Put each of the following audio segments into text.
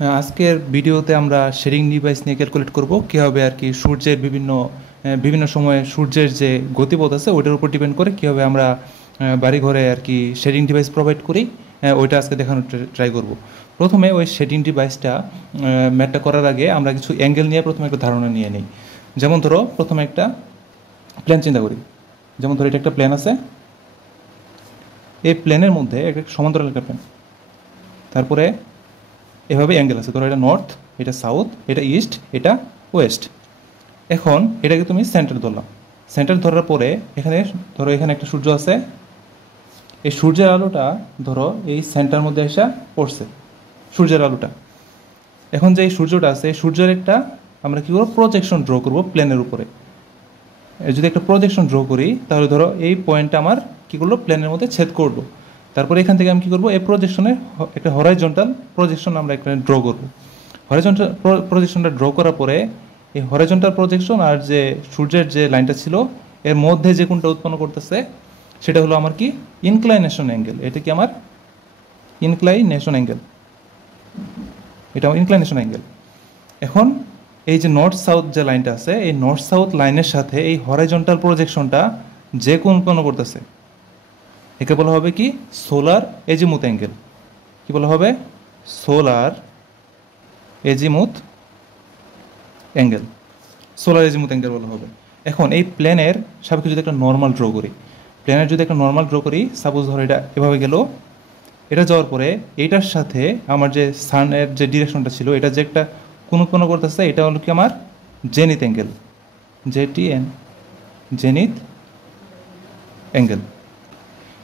আজকের ভিডিওতে আমরা শেডিং ডিভাইস নিয়ে ক্যালকুলেট করব কীভাবে আর কি সূর্যের বিভিন্ন সময়ে সূর্যের যে গতিপথ আছে ওইটার উপর ডিপেন্ড করে কীভাবে আমরা বাড়িঘরে আর কি শেডিং ডিভাইস প্রোভাইড করি। ওইটা আজকে দেখানোর ট্রাই করব। প্রথমে ওই শেডিং ডিভাইসটা ম্যাটটা করার আগে আমরা কিছু অ্যাঙ্গেল নিয়ে প্রথমে একটা ধারণা নিয়ে নিই। যেমন ধরো প্রথমে একটা প্ল্যান চিন্তা করি। যেমন ধরো এটা একটা প্ল্যান আছে, এই প্ল্যানের মধ্যে একটা সমান্তরাল একটা প্ল্যান, তারপরে এভাবে অ্যাঙ্গেল আছে। ধরো এটা নর্থ, এটা সাউথ, এটা ইস্ট, এটা ওয়েস্ট। এখন এটাকে তুমি সেন্টার ধরলাম। সেন্টার ধরার পরে এখানে ধরো এখানে একটা সূর্য আছে, এই সূর্যের আলোটা ধরো এই সেন্টার মধ্যে এসে পড়ছে সূর্যের আলোটা। এখন যে এই সূর্যটা আছে এই সূর্যের একটা আমরা কী করবো প্রজেকশন ড্র করবো প্ল্যানের উপরে। যদি একটা প্রজেকশন ড্র করি তাহলে ধরো এই পয়েন্টটা আমার কী করলো প্ল্যানের মধ্যে ছেদ করলো। তারপরে এখান থেকে আমি কী করবো এই প্রজেকশনের একটা হরাইজন্টাল প্রজেকশন আমরা এখানে ড্র করবো। হরাইজন্টাল প্রজেকশনটা ড্র করার পরে এই হরাইজন্টাল প্রজেকশন আর যে সূর্যের যে লাইনটা ছিল এর মধ্যে যে কোণটা উৎপন্ন করতেছে সেটা হলো আমার কি ইনক্লাইনেশন অ্যাঙ্গেল। এটা কি আমার ইনক্লাইনেশন অ্যাঙ্গেল, এটা আমার ইনক্লাইনেশন অ্যাঙ্গেল। এখন এই যে নর্থ সাউথ যে লাইনটা আছে এই নর্থ সাউথ লাইনের সাথে এই হরাইজন্টাল প্রজেকশনটা যে কোণ উৎপন্ন করতেছে একে বলা হবে কি সোলার এজিমুথ অ্যাঙ্গেল। কি বলা হবে? সোলার এজিমুথ অ্যাঙ্গেল, সোলার এজিমুথ অ্যাঙ্গেল বলা হবে। এখন এই প্ল্যানের সাপেক্ষে যদি একটা নর্মাল ড্র করি, প্ল্যানের যদি একটা নর্মাল ড্র করি, সাপোজ ধরো এটা এভাবে গেল, এটা যাওয়ার পরে এইটার সাথে আমার যে সানের যে ডিরেকশনটা ছিল এটা যে একটা কোণ উৎপন্ন করতেছে এটা হলো কি আমার জেনিথ অ্যাঙ্গেল, জেটিএন, জেনিথ অ্যাঙ্গেল।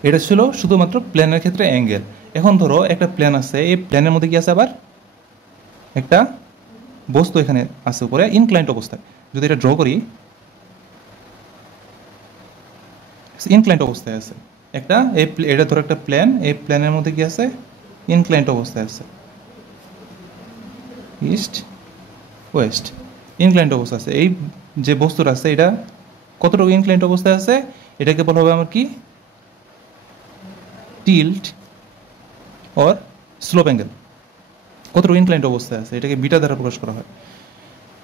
এটা ছিল শুধুমাত্র প্ল্যানের ক্ষেত্রে অ্যাঙ্গেল। এখন ধরো একটা প্ল্যান আছে, এই প্ল্যানের মধ্যে কি আছে আবার একটা বস্তু এখানে আছে উপরে ইনক্লাইন্ড অবস্থায়। যদি এটা ড্র করি, ইনক্লাইন্ড অবস্থায় আছে একটা, এটা ধরো একটা প্ল্যান, এই প্ল্যানের মধ্যে কি আছে ইনক্লাইন্ড অবস্থায় আছে, ইস্ট ওয়েস্ট ইনক্লাইন্ড অবস্থা আছে। এই যে বস্তুটা আছে এটা কতটুকু ইনক্লাইন্ড অবস্থায় আছে এটাকে বলা হবে আমার কি টিল্ট অর স্লোপ অ্যাঙ্গেল। কতটুকু ইনক্লাইন্ড অবস্থায় আছে এটাকে বিটা দ্বারা প্রকাশ করা হয়।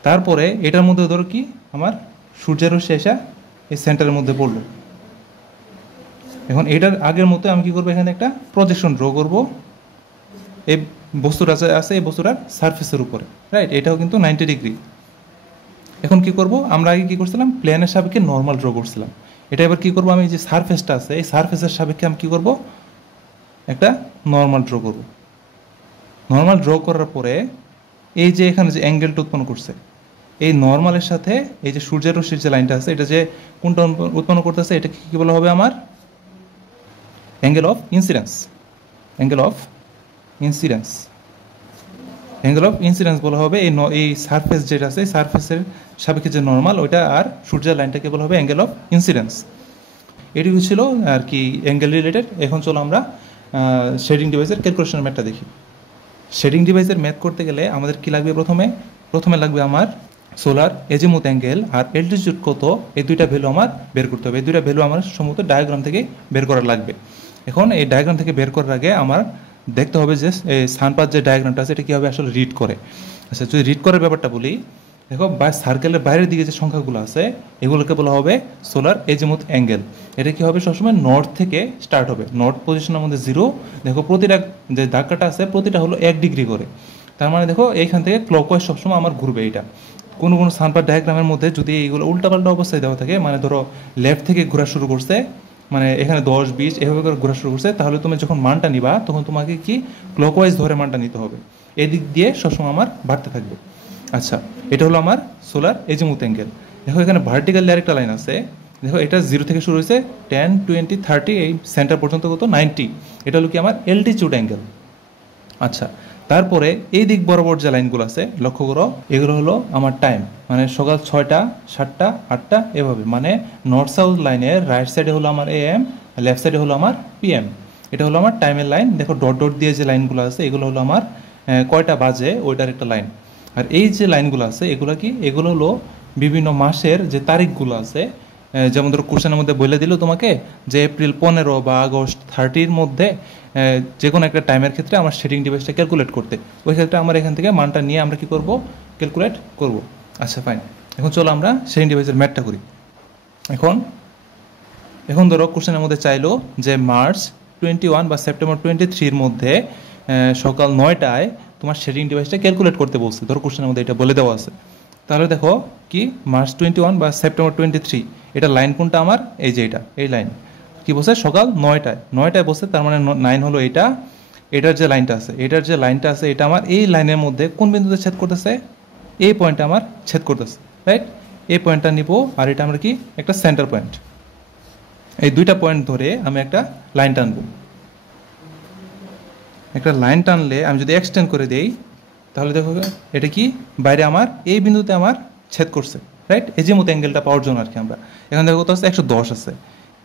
তারপরে এটার মধ্যে ধরো কি আমার সূর্যের রশ্মি এসে এই সেন্টারের মধ্যে পড়লো। এখন এটার আগের মতো আমি কি করবো এখানে একটা প্রজেকশন ড্র করবো এই বস্তুটা আছে এই বস্তুটার সারফেসের উপরে, রাইট? এটাও কিন্তু 90 ডিগ্রি। এখন কি করব, আমরা আগে কি করছিলাম প্ল্যানের সাপেক্ষে নর্মাল ড্র করছিলাম। এটা এবার কি করব, আমি যে সারফেসটা আছে এই সারফেসের সাপেক্ষে আমি কি করব একটা নর্মাল ড্র করব। নর্মাল ড্র করার পরে এই যে এখানে যে অ্যাঙ্গেলটা উৎপন্ন করছে এই নর্মালের সাথে এই যে সূর্যের রশ্মির যে লাইনটা আছে এটা যে কোনটা উৎপন্ন করতেছে এটা কি বলা হবে আমার angle of incidence. Angle of incidence, angle of incidence বলা হবে এই সারফেস যেটা আছে সারফেসের সাপেক্ষে যে নর্মাল ওইটা আর সূর্যের লাইনটাকে বলা হবে অ্যাঙ্গেল অফ ইনসিডেন্স। এটুকু ছিল আর কি অ্যাঙ্গেল রিলেটেড। এখন চলো আমরা শেডিং ডিভাইসের ক্যালকুলেশনের ম্যাথটা দেখি। শেডিং ডিভাইসের ম্যাথ করতে গেলে আমাদের কি লাগবে, প্রথমে লাগবে আমার সোলার এজিমুথ অ্যাঙ্গেল আর অ্যালটিটিউড কত, এই দুইটা ভ্যালু আমার বের করতে হবে। এই দুইটা ভ্যালু আমার সম্ভবত ডায়াগ্রাম থেকে বের করা লাগবে। এখন এই ডায়াগ্রাম থেকে বের করার আগে আমার দেখতে হবে যে এই সানপাথ যে ডায়াগ্রামটা আছে এটা কীভাবে আসলে রিড করে। আচ্ছা, যদি রিড করার ব্যাপারটা বলি, দেখো সার্কেলের বাইরের দিকে যে সংখ্যাগুলো আছে এগুলোকে বলা হবে সোলার এজিমুথ অ্যাঙ্গেল। এটা কি হবে সবসময় নর্থ থেকে স্টার্ট হবে, নর্থ পজিশনের মধ্যে 0। দেখো প্রতিটা যে দাগটা আছে প্রতিটা হলো 1 ডিগ্রি করে। তার মানে দেখো এইখান থেকে ক্লকওয়াইজ সবসময় আমার ঘুরবে। এটা কোনো সানপাথ ডায়াগ্রামের মধ্যে যদি এইগুলো উল্টাপাল্টা অবস্থায় দেওয়া থাকে, মানে ধরো লেফট থেকে ঘোরা শুরু করছে, মানে এখানে 10 20 এভাবে করে ঘোরা শুরু করছে, তাহলে তুমি যখন মানটা নিবা তখন তোমাকে কি ক্লকওয়াইজ ধরে মানটা নিতে হবে। এদিক দিয়ে সবসময় আমার বাড়তে থাকবে। আচ্ছা, এটা হলো আমার সোলার এজিমুথ অ্যাঙ্গেল। দেখো এখানে ভার্টিক্যাল আরেকটা লাইন আছে, দেখো এটা 0 থেকে শুরু হয়েছে 10 20 30 এই সেন্টার পর্যন্ত কত 90। এটা হলো কি আমার অ্যালটিটিউড অ্যাঙ্গেল। আচ্ছা, তারপরে এই দিক বরাবর যে লাইনগুলো আছে লক্ষ্য করো, এগুলো হলো আমার টাইম, মানে সকাল 6টা 7টা 8টা এভাবে, মানে নর্থ সাউথ লাইনের রাইট সাইডে হলো আমার AM, লেফট সাইডে হলো আমার PM। এটা হলো আমার টাইমের লাইন। দেখো ডট ডট দিয়ে যে লাইনগুলো আছে এগুলো হলো আমার কয়টা বাজে ওইটার একটা লাইন। আর এই যে লাইনগুলো আছে এগুলো কি, এগুলো হলো বিভিন্ন মাসের যে তারিখগুলো আছে যেমন ধরো কোশ্চেনের মধ্যে বলে দিল তোমাকে যে এপ্রিল 15 বা আগস্ট 30-র মধ্যে যে কোনো একটা টাইমের ক্ষেত্রে আমার শেডিং ডিভাইসটা ক্যালকুলেট করতে, ওই ক্ষেত্রে আমার এখান থেকে মানটা নিয়ে আমরা কি করব, ক্যালকুলেট করব। আচ্ছা ফাইন, এখন চলো আমরা শেডিং ডিভাইসের ম্যাথটা করি। এখন ধরো কোশ্চেনের মধ্যে চাইলো যে মার্চ 21 বা সেপ্টেম্বর 23-র মধ্যে সকাল 9টায় তোমার শেডিং ডিভাইসটা ক্যালকুলেট করতে বলছে, ধরো কোশ্চেনের মধ্যে এটা বলে দেওয়া আছে। তাহলে দেখো কি মার্চ 21 বা সেপ্টেম্বর 23, এটা লাইন কোনটা আমার, এই যে এটা, এই লাইন কি বলছে, সকাল 9টায় বলছে, তার মানে 9 হলো এটা, এটার যে লাইনটা আছে, এটা আমার এই লাইনের মধ্যে কোন বিন্দুতে ছেদ করতেছে, এই পয়েন্টটা আমার ছেদ করতেছে, রাইট। এই পয়েন্টটা নিব, আর এটা আমরা কি একটা সেন্টার পয়েন্ট, এই দুইটা পয়েন্ট ধরে আমি একটা লাইন টানবো। একটা লাইন টানলে আমি যদি এক্সটেন্ড করে দেই, তাহলে দেখো এটা কি বাইরে আমার এই বিন্দুতে আমার ছেদ করছে, রাইট। এজিমুথ অ্যাঙ্গেলটা পাওয়ার জন্য আর কি আমরা এখানে দেখো কত আছে, 110 আছে,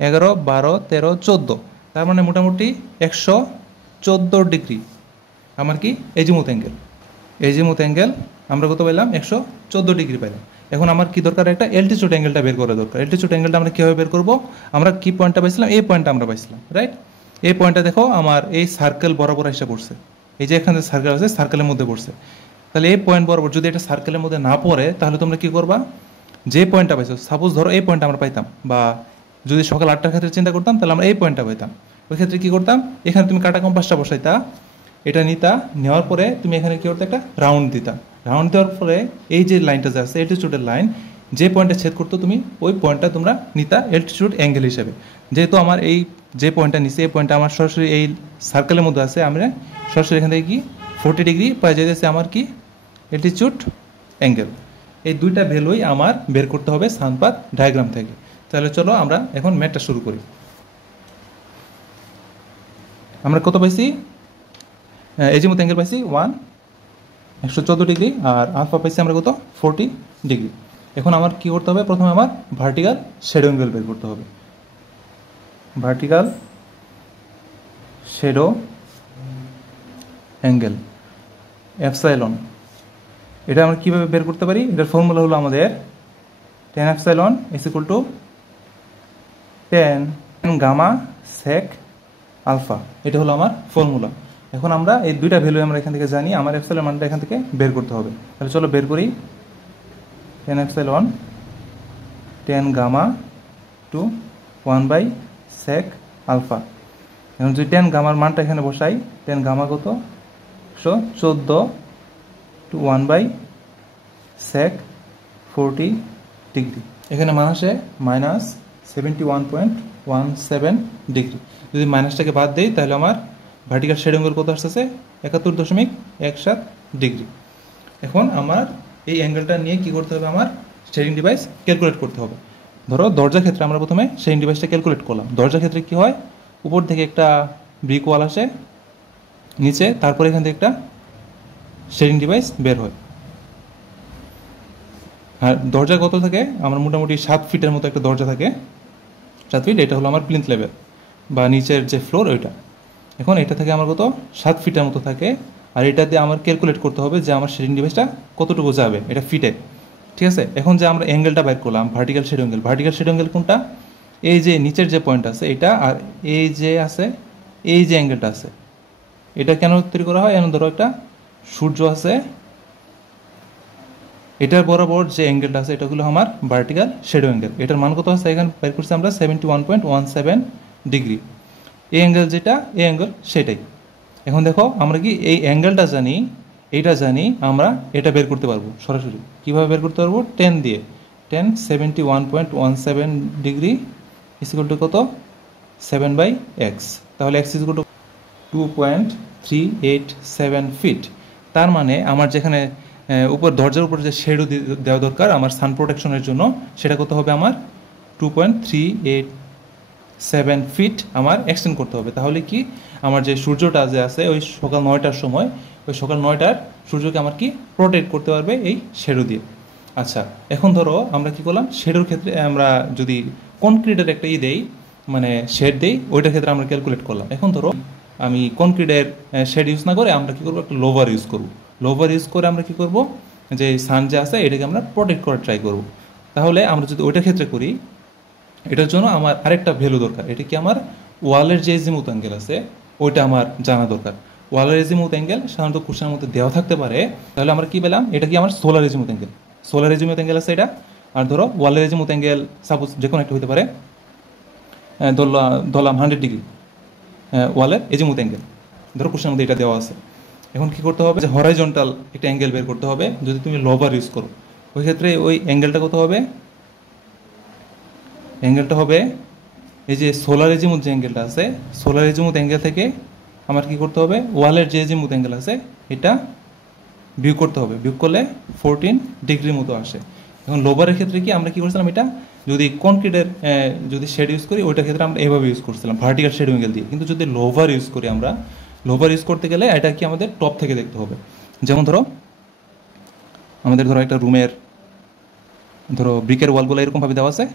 11, 12, 13, 14, তার মানে মোটামুটি 114 ডিগ্রি আমার কি এজিমুথ অ্যাঙ্গেল আমরা কত পেলাম, 114 ডিগ্রি পেলাম। এখন আমার কি দরকার, একটা এলটিটিউড অ্যাঙ্গেলটা বের করা দরকার। এলটিটিউড অ্যাঙ্গেলটা আমরা কীভাবে বের করবো, আমরা কি পয়েন্টটা পাইছিলাম, এই পয়েন্টটা আমরা পাইছিলাম, রাইট। এই পয়েন্টটা দেখো আমার এই সার্কেল বরাবর এসে পড়ছে, এই যে এখানে সার্কেল আছে সার্কেলের মধ্যে পড়ছে। তাহলে এই পয়েন্ট বরাবর যদি এটা সার্কেলের মধ্যে না পড়ে, তাহলে তোমরা কি করবা, যে পয়েন্টটা পাইছো, সাপোজ ধরো এই পয়েন্টটা আমরা পাইতাম, বা যদি সকাল 8টার ক্ষেত্রে চিন্তা করতাম, তাহলে আমরা এই পয়েন্টটা পাইতাম। ওই ক্ষেত্রে কি করতাম, এখানে তুমি কাটা কম্পাসটা বসাইতা, এটা নিতা, নেওয়ার পরে তুমি এখানে কি করতে, একটা রাউন্ড দিতা। রাউন্ড দেওয়ার পরে এই যে লাইনটা যে আছে এলটিটিউডের লাইন, যে পয়েন্টটা ছেদ করতো তুমি ওই পয়েন্টটা তোমরা নিতা এলটিটিউড অ্যাঙ্গেল হিসেবে। যেহেতু আমার এই যে পয়েন্টটা নিচে, এই পয়েন্টটা আমার সরাসরি এই সার্কেলের মধ্যে আছে, আমরা সরাসরি এখান থেকে কি 40 ডিগ্রি পাই যেতেছে আমার কি এলটিটিউড অ্যাঙ্গেল। এই দুইটা ভ্যালুই আমার বের করতে হবে সানপাথ ডায়াগ্রাম থেকে। তাহলে চলো আমরা এখন ম্যাথটা শুরু করি। আমরা কত পাইছি, এজিমুথ অ্যাঙ্গেল পাইছি 114 ডিগ্রি, আর আলফা পাইছি আমরা কত 40 ডিগ্রি। এখন আমার কি করতে হবে, প্রথমে আমার ভার্টিক্যাল শ্যাডো অ্যাঙ্গেল বের করতে হবে। ভার্টিক্যাল শ্যাডো অ্যাঙ্গেল এপসাইলন, এটা আমরা কীভাবে বের করতে পারি, এটার ফর্মুলা হলো আমাদের tan epsilon is equal to tan gamma sec alpha, এটা হলো আমার ফর্মুলা। এখন আমরা এই দুইটা ভ্যালু আমরা এখান থেকে জানি, আমার এপসাইলন মানটা এখান থেকে বের করতে হবে। তাহলে চলো বের করি, tan epsilon tan gamma to 1/sec alpha. এখন যদি tan গামার মানটা এখানে বসাই, tan গামা কত 114 টু 1/sec 40 ডিগ্রি, এখানে মান আসে -71.17 ডিগ্রি। যদি মাইনাসটাকে বাদ দিই, তাহলে আমার ভার্টিক্যাল শ্যাডো অ্যাঙ্গেল কত আসতেছে 71.17 ডিগ্রি। এখন আমার এই অ্যাঙ্গেলটা নিয়ে কি করতে হবে, আমার শেডিং ডিভাইস ক্যালকুলেট করতে হবে। ধরো দরজার ক্ষেত্রে আমরা প্রথমে শেডিং ডিভাইসটা ক্যালকুলেট করলাম। দরজার ক্ষেত্রে কি হয়, উপর থেকে একটা ব্রিক ওয়াল আসে নিচে, তারপরে এখান থেকে একটা শেডিং ডিভাইস বের হয়। আর দরজা কত থাকে, আমার মোটামুটি 7 ফিটের মতো একটা দরজা থাকে, 7 ফিট, এটা হলো আমার প্লিন্থ লেভেল বা নিচের যে ফ্লোর ওইটা। এখন এটা থেকে আমার কত 7 ফিটের মতো থাকে, আর এটা দিয়ে আমার ক্যালকুলেট করতে হবে যে আমার শেডিং ডিভাইসটা কতটুকু যাবে, এটা ফিটে, ঠিক আছে। এখন যে আমরা অ্যাঙ্গেলটা বাইর করলাম vertical shadow angle, vertical shadow angle কোনটা, এই যে নিচের যে পয়েন্ট আছে এটা, আর এই যে আছে এই যে অ্যাঙ্গেলটা আছে, এটা কেন তৈরি করা হয়, এমন ধরো একটা সূর্য আছে, এটার বরাবর যে অ্যাঙ্গেলটা আছে এটা হলো আমার ভার্টিক্যাল শ্যাডো অ্যাঙ্গেল। এটার মান কত আছে, এখানে বের করছি আমরা 71.17 ডিগ্রি। এই অ্যাঙ্গেল যেটা, এই অ্যাঙ্গেল সেটাই। এখন দেখো আমরা কি এই অ্যাঙ্গেলটা জানি, এইটা জানি, আমরা এটা বের করতে পারবো সরাসরি। কীভাবে বের করতে পারবো, 10 দিয়ে, 10 71.17 ডিগ্রি ইজ ইকুয়াল টু কত 7/x, তাহলে x is equal to 2.387 feet. তার মানে আমার যেখানে উপর দরজার উপর যে শেডো দেওয়া দরকার আমার সান প্রোটেকশনের জন্য, সেটা কত হবে, আমার 2.387 ফিট আমার এক্সটেন্ড করতে হবে। তাহলে কি আমার যে সূর্যটা যে আছে ওই সকাল 9টার সময়, ওই সকাল 9টার সূর্যকে আমার কি প্রোটেক্ট করতে পারবে এই শেডো দিয়ে। আচ্ছা, এখন ধরো আমরা কি করলাম, শেডোর ক্ষেত্রে আমরা যদি কনক্রিটের একটা দেই, মানে শেড দেই, ওইটার ক্ষেত্রে আমরা ক্যালকুলেট করলাম। এখন ধরো আমি কনক্রিটের শেড ইউজ না করে আমরা কি করবো, একটা লোভার ইউজ করবো। লোভার ইউজ করে আমরা কি করব, যে সান যে আছে এটাকে আমরা প্রোটেক্ট করার ট্রাই করব। তাহলে আমরা যদি ওইটার ক্ষেত্রে করি, এটার জন্য আমার আরেকটা ভ্যালু দরকার। এটা কি আমার ওয়ালের যে এজিমুথ অ্যাঙ্গেল আছে ওইটা আমার জানা দরকার। ওয়ালের এজিমুথ অ্যাঙ্গেল সাধারণত কোশ্চেনের মধ্যে দেওয়া থাকতে পারে। তাহলে আমরা কি পেলাম, এটা কি আমার সোলার এজিমুথ অ্যাঙ্গেল। সোলার এজিমুথ অ্যাঙ্গেল আছে এটা। আর ধরো ওয়ালের এজিমুথ অ্যাঙ্গেল সাপোজ যে কোনো একটা হতে পারে, ধরলাম 100 ডিগ্রি ওয়ালের এজিমুথ অ্যাঙ্গেল, ধরো কোশ্চেনের মধ্যে এটা দেওয়া আছে। এখন কি করতে হবে, যে হরাইজন্টাল একটা অ্যাঙ্গেল বের করতে হবে। যদি তুমি লোভার ইউজ করো ওই ক্ষেত্রে ওই অ্যাঙ্গেলটা কত হবে, অ্যাঙ্গেলটা হবে এই যে সোলার এজিমুথ যে অ্যাঙ্গেলটা আছে, সোলার এজিমুথ অ্যাঙ্গেল থেকে আমার কি করতে হবে, ওয়ালের যে এজিমুথ অ্যাঙ্গেল আছে এটা বিয়োগ করতে হবে। বিয়োগ করলে 14 ডিগ্রির মতো আসে। এখন লোভারের ক্ষেত্রে কি আমরা কি করছিলাম, এটা যদি কনক্রিটের যদি শেড ইউজ করি ওইটার ক্ষেত্রে আমরা এইভাবে ইউজ করছিলাম ভার্টিক্যাল শেড অ্যাঙ্গেল দিয়ে। কিন্তু যদি লোভার ইউজ করি আমরা, লোভার ইউজ করতে গেলে এটা কি আমাদের টপ থেকে দেখতে হবে। যেমন ধরো আমাদের ধরো একটা রুমের ধরো ব্রিকের ওয়ালগুলো এরকমভাবে দেওয়া আছে।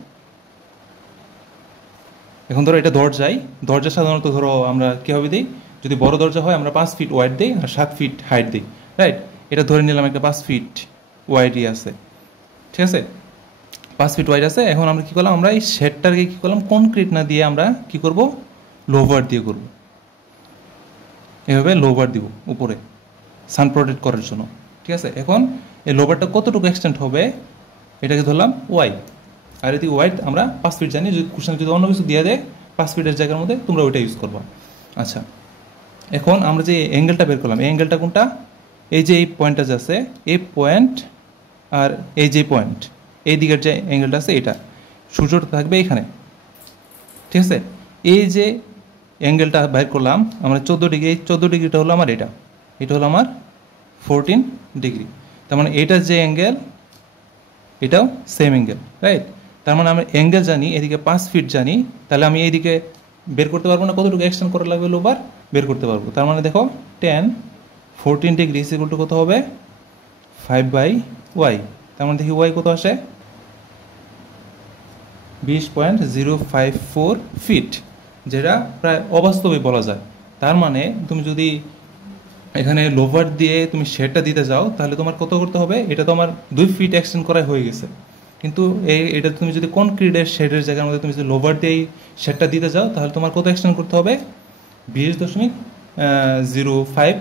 এখন ধরো এটা দরজা সাধারণত ধরো আমরা কীভাবে দিই, যদি বড় দরজা হয় আমরা 5 ফিট ওয়াইড দিই আর 7 ফিট হাইট দিই, রাইট। এটা ধরে নিলাম একটা 5 ফিট ওয়াইডই আছে, ঠিক আছে, 5 ফিট ওয়াইড আছে। এখন আমরা কী করলাম, আমরা এই শেডটাকে কী করলাম, কনক্রিট না দিয়ে আমরা কী করব, লোভার দিয়ে করব। এভাবে লোভার দিব উপরে সান প্রোটেক্ট করার জন্য, ঠিক আছে। এখন এই লোভারটা কতটুকু এক্সটেন্ড হবে এটাকে ধরলাম ওয়াই। আর এটি ওয়াইড আমরা 5 ফিট জানি, যদি কোশ্চেন যদি অন্য কিছু দিয়ে দেয় 5 ফিটের জায়গার মধ্যে তোমরা ওইটা ইউজ করবা। আচ্ছা, এখন আমরা যে অ্যাঙ্গেলটা বের করলাম, এই অ্যাঙ্গেলটা কোনটা, এই যে এই পয়েন্টটা যে আছে এই পয়েন্ট আর এই যে পয়েন্ট, এই দিকের যে অ্যাঙ্গেলটা আছে এটা সূর্যটা থাকবে এখানে, ঠিক আছে। এই যে অ্যাঙ্গেলটা বের করলাম আমরা 14 ডিগ্রি, এই 14 ডিগ্রিটা হলো আমার এটা হলো আমার 14 ডিগ্রি। তার মানে এটার যে অ্যাঙ্গেল এটাও সেম অ্যাঙ্গেল, রাইট। তার মানে আমরা অ্যাঙ্গেল জানি, এদিকে 5 ফিট জানি, তাহলে আমি এইদিকে বের করতে পারবো না কতটুকু এক্সটেন্ড করা লাগবে, লোভার বের করতে পারবো। তার মানে দেখো 14 ডিগ্রি ইকুয়াল টু কত হবে, 5/y। তার মানে দেখি ওয়াই কত আসে, 20.054 ফিট, যেটা প্রায় অবাস্তবে বলা যায়। তার মানে তুমি যদি এখানে লোভার দিয়ে তুমি শেডটা দিতে যাও তাহলে তোমার কত করতে হবে, এটা তো আমার 2 ফিট এক্সটেন্ড করা হয়ে গেছে। কিন্তু এটা তুমি যদি কনক্রিটের শেডের জায়গার মধ্যে তুমি যদি লোভার দিয়ে শেডটা দিতে যাও তাহলে তোমার কত এক্সটেন্ড করতে হবে, 20.05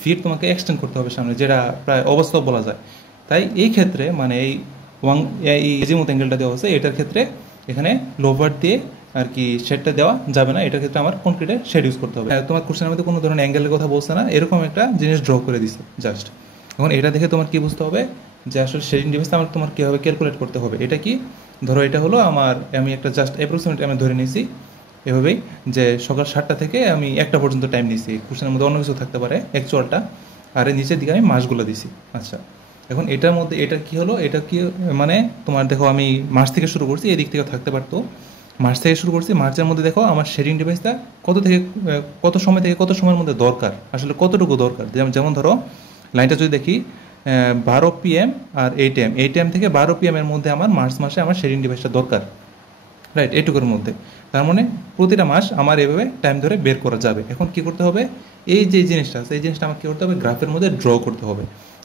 ফিট তোমাকে এক্সটেন্ড করতে হবে সামনে, যেটা প্রায় অবাস্তব বলা যায়। তাই এই ক্ষেত্রে মানে এই এজিমুথ অ্যাঙ্গেলটা দেওয়া হচ্ছে, এটার ক্ষেত্রে এখানে লোভার দিয়ে আর কি শেডটা দেওয়া যাবে না, এটার ক্ষেত্রে আমার কনক্রিটের শেড ইউজ করতে হবে। তোমার কোশ্চেনের মধ্যে কোনো ধরনের অ্যাঙ্গেলের কথা বলছে না, এরকম একটা জিনিস ড্র করে দিছে জাস্ট। এখন এটা দেখে তোমার কি বুঝতে হবে যে আসলে শেডিং ডিভাইসটা আমার তোমার কীভাবে ক্যালকুলেট করতে হবে। এটা কি, ধরো এটা হলো আমার, আমি একটা জাস্ট অ্যাপ্রক্সিমেট আমি ধরে নিয়েছি এভাবেই, যে সকাল 7টা থেকে আমি 1টা পর্যন্ত টাইম নিয়েছি। কোশ্চেনের মধ্যে অন্য কিছু থাকতে পারে অ্যাকচুয়ালটা, আর এর নিচের দিকে আমি মাসগুলো দিছি। আচ্ছা, এখন এটার মধ্যে এটা কি হলো, এটা কি মানে তোমার দেখো আমি মার্চ থেকে শুরু করছি, এদিক থেকে থাকতে পারতো, মার্চ থেকে শুরু করছি। মার্চের মধ্যে দেখো আমার শেডিং ডিভাইসটা কত সময় থেকে কত সময়ের মধ্যে দরকার, আসলে কতটুকু দরকার। যেমন ধরো লাইনটা যদি দেখি 12 PM আর 8 AM, 8 AM থেকে 12 PM এর মধ্যে আমার মার্চ মাসে আমার শেডিং ডিভাইসটা দরকার, রাইট, এইটুকুর মধ্যে। তার মানে প্রতিটা মাস আমার এভাবে টাইম ধরে বের করা যাবে। এখন কি করতে হবে, এই যে জিনিসটা আছে এই জিনিসটা আমার কী করতে হবে, গ্রাফের মধ্যে ড্র করতে হবে।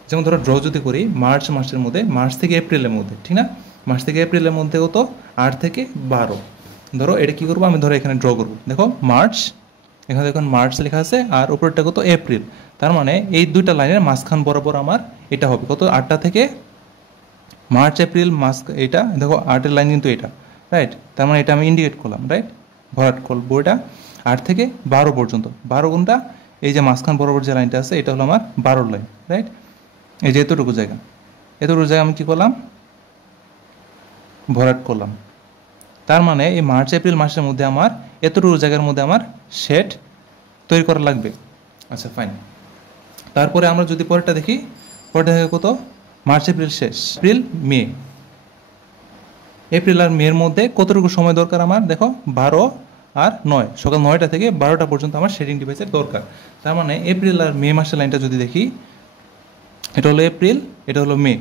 যেমন ধরো ড্র যদি করি মার্চ মাসের মধ্যে, মার্চ থেকে এপ্রিলের মধ্যে, ঠিক না, মার্চ থেকে এপ্রিলের মধ্যে কত, 8 থেকে 12। ধরো এটা কী করবো, আমি ধরো এখানে ড্র করবো, দেখো মার্চ, এখানে দেখুন মার্চ লেখা আছে আর উপরেরটা কত, এপ্রিল। তার মানে এই দুইটা লাইনের মাঝখান বরাবর আমার এটা হবে কত, 8টা থেকে মার্চ এপ্রিল মাস, এটা দেখো 8-এর লাইন কিন্তু এটা, রাইট। তার মানে এটা আমি ইন্ডিকেট করলাম, রাইট, ভরাট করবো এটা 8 থেকে 12 পর্যন্ত। 12 গুণটা এই যে মাঝখান বরাবর যে লাইনটা আছে এটা হলো আমার 12 লাইন, রাইট। এই যে এতটুকু জায়গা আমি কী করলাম, ভরাট করলাম। তার মানে এই মার্চ এপ্রিল মাসের মধ্যে আমার এতটুকু জায়গার মধ্যে আমার শেড তৈরি করা লাগবে। আচ্ছা, ফাইন। তারপরে আমরা যদি পরেরটা দেখি, পরেরটা দেখে কত, মার্চ এপ্রিল শেষ, এপ্রিল আর মের মধ্যে কতটুকু সময় দরকার আমার, দেখো 12 আর 9, সকাল 9টা থেকে 12টা পর্যন্ত আমার শেডিং ডিভাইসের দরকার। তার মানে এপ্রিল আর মে মাসের লাইনটা যদি দেখি, এটা হলো এপ্রিল, এটা হলো মে,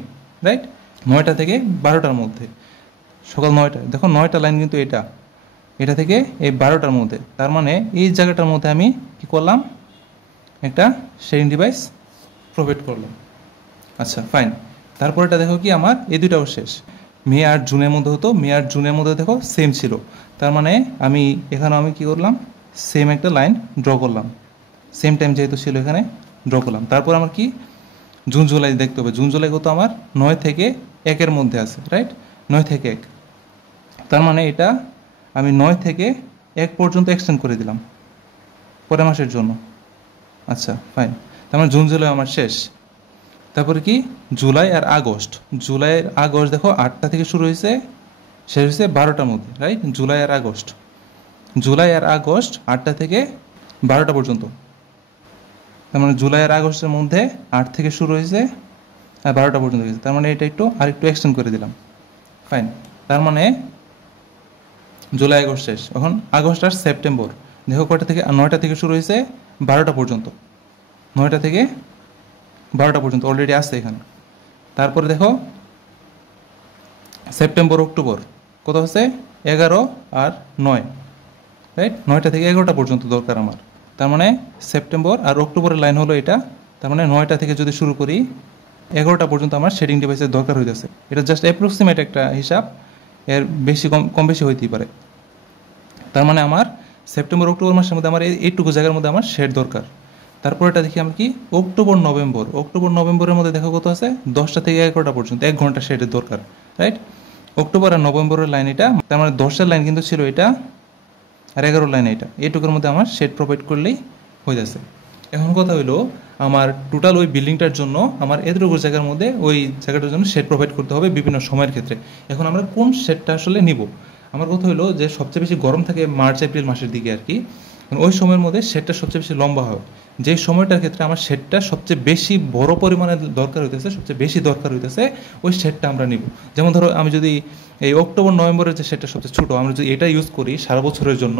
রাইট, 9টা থেকে 12টার মধ্যে, সকাল 9টা, দেখো 9টা লাইন কিন্তু এটা থেকে এই 12টার মধ্যে। তার মানে এই জায়গাটার মধ্যে আমি কি করলাম, একটা শেডিং ডিভাইস প্রোভাইড করলাম। আচ্ছা, ফাইন। তারপরেটা দেখো কি আমার এই দুইটাও শেষ, মে আর জুনের মধ্যে হতো, মে আর জুনের মধ্যে দেখো সেম ছিল, তার মানে আমি এখানে আমি কী করলাম, সেম একটা লাইন ড্র করলাম, সেম টাইম যেহেতু ছিল এখানে ড্র করলাম। তারপর আমার কি জুন জুলাই দেখতে হবে, জুন জুলাই কত আমার 9 থেকে 1-এর মধ্যে আছে, রাইট, 9 থেকে 1, তার মানে এটা আমি 9 থেকে 1 পর্যন্ত এক্সটেন্ড করে দিলাম পরের মাসের জন্য। আচ্ছা ফাইন, তার মানে জুন জুলাই আমার শেষ। তারপরে কি জুলাই আর আগস্ট, জুলাইয়ের আগস্ট দেখো 8টা থেকে শুরু হয়েছে, শেষ হয়েছে 12টার মধ্যে, রাইট, জুলাই আর আগস্ট, জুলাই আর আগস্ট 8টা থেকে 12টা পর্যন্ত, তার মানে জুলাই আর আগস্টের মধ্যে 8 থেকে শুরু হয়েছে আর 12টা পর্যন্ত গেছে, তার মানে এটা একটু আরেকটু এক্সটেন্ড করে দিলাম, ফাইন। তার মানে জুলাই আগস্ট শেষ, এখন আগস্ট আর সেপ্টেম্বর দেখো কয়টা থেকে, 9টা থেকে শুরু হয়েছে 12টা পর্যন্ত, 9টা থেকে 12টা পর্যন্ত অলরেডি আসছে এখানে। তারপরে দেখো সেপ্টেম্বর অক্টোবর কত আছে, 11 আর 9, রাইট, 9টা থেকে 11টা পর্যন্ত দরকার আমার, তার মানে সেপ্টেম্বর আর অক্টোবরের লাইন হলো এটা, তার মানে 9টা থেকে যদি শুরু করি 11টা পর্যন্ত আমার শেডিং ডিভাইসের দরকার হইতেছে। এটা জাস্ট অ্যাপ্রক্সিমেট একটা হিসাব, এর বেশি কম বেশি হইতেই পারে। তার মানে আমার সেপ্টেম্বর অক্টোবর মাসের মধ্যে আমার এইটুকু জায়গার মধ্যে আমার শেড দরকার। তারপর এটা দেখি আমরা কি অক্টোবর নভেম্বর, অক্টোবর নভেম্বরের মধ্যে দেখা কত আছে, 10টা থেকে 11টা পর্যন্ত 1 ঘন্টা শেডের দরকার, রাইট। অক্টোবর আর নভেম্বরের লাইন এটা, তার মানে 10এর লাইন কিন্তু ছিল এটা আর 11 লাইন এটা, এইটুকুর মধ্যে আমার শেড প্রোভাইড করলেই হয়ে যাচ্ছে। এখন কথা হলো আমার টোটাল ওই বিল্ডিংটার জন্য আমার এতটুকু জায়গার মধ্যে ওই জায়গাটার জন্য শেড প্রোভাইড করতে হবে বিভিন্ন সময়ের ক্ষেত্রে। এখন আমরা কোন শেডটা আসলে নিব, আমার কথা হলো যে সবচেয়ে বেশি গরম থাকে মার্চ এপ্রিল মাসের দিকে আর কি, ওই সময়ের মধ্যে শেডটা সবচেয়ে বেশি লম্বা হয়, যে সময়টার ক্ষেত্রে আমার শেডটা সবচেয়ে বেশি বড় পরিমাণে দরকার হইতেছে, সবচেয়ে বেশি দরকার হইতেছে, ওই শেডটা আমরা নিব। যেমন ধরো আমি যদি এই অক্টোবর নভেম্বরের যে শেডটা সবচেয়ে ছোটো, আমরা যদি এটা ইউজ করি সারা বছরের জন্য,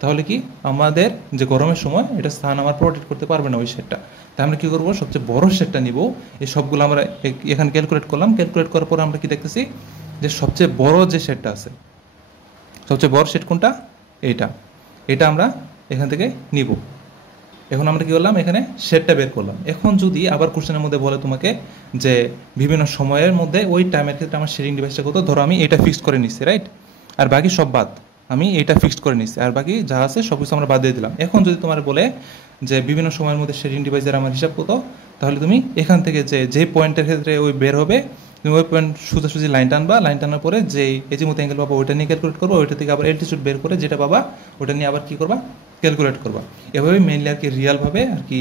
তাহলে কি আমাদের যে গরমের সময় এটা স্থান আমার প্রোটেক্ট করতে পারবে না ওই শেডটা। তাই আমরা কী করবো, সবচেয়ে বড় শেডটা নিব। এই সবগুলো আমরা এখানে ক্যালকুলেট করলাম, ক্যালকুলেট করার পর আমরা কি দেখতেছি যে সবচেয়ে বড় যে শেডটা আছে, সবচেয়ে বড় শেড কোনটা, এইটা, এটা আমরা এখান থেকে নিব। এখন আমরা কী করলাম, এখানে শেডটা বের করলাম। এখন যদি আবার কোশ্চেনের মধ্যে বলে তোমাকে যে বিভিন্ন সময়ের মধ্যে ওই টাইমের ক্ষেত্রে আমার শেডিং ডিভাইসটা কত, ধরো আমি এটা ফিক্সড করে নিচ্ছি, রাইট, আর বাকি সব বাদ, আমি এটা ফিক্সড করে নিচ্ছি আর বাকি যা আছে সব কিছু আমরা বাদ দিয়ে দিলাম। এখন যদি তোমার বলে যে বিভিন্ন সময়ের মধ্যে শেডিং ডিভাইসের আমার হিসাব কত, তাহলে তুমি এখান থেকে যে পয়েন্টের ক্ষেত্রে ওই বের হবে, তুমি ওই পয়েন্ট সোজাসুজি লাইন টানবা, লাইন টানার পরে যে এজিমুথ অ্যাঙ্গেল পাবা ওইটা নিয়ে ক্যালকুলেট করবো, ওইটা থেকে আবার অ্যালটিটিউড বের করে যেটা পাবা ওটা নিয়ে আবার কী করবা, ক্যালকুলেট করবা। এভাবে মেইনলি আর কি রিয়ালভাবে আর কি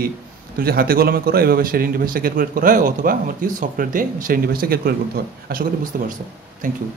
তুমি যে হাতে কলমে করো এভাবে শেডিং ডিভাইসটা ক্যালকুলেট করা হয়, অথবা আমার কি সফটওয়্যার দিয়ে শেডিং ডিভাইসটা ক্যালকুলেট করতে হয়। আশা করি বুঝতে পারছো। Thank you.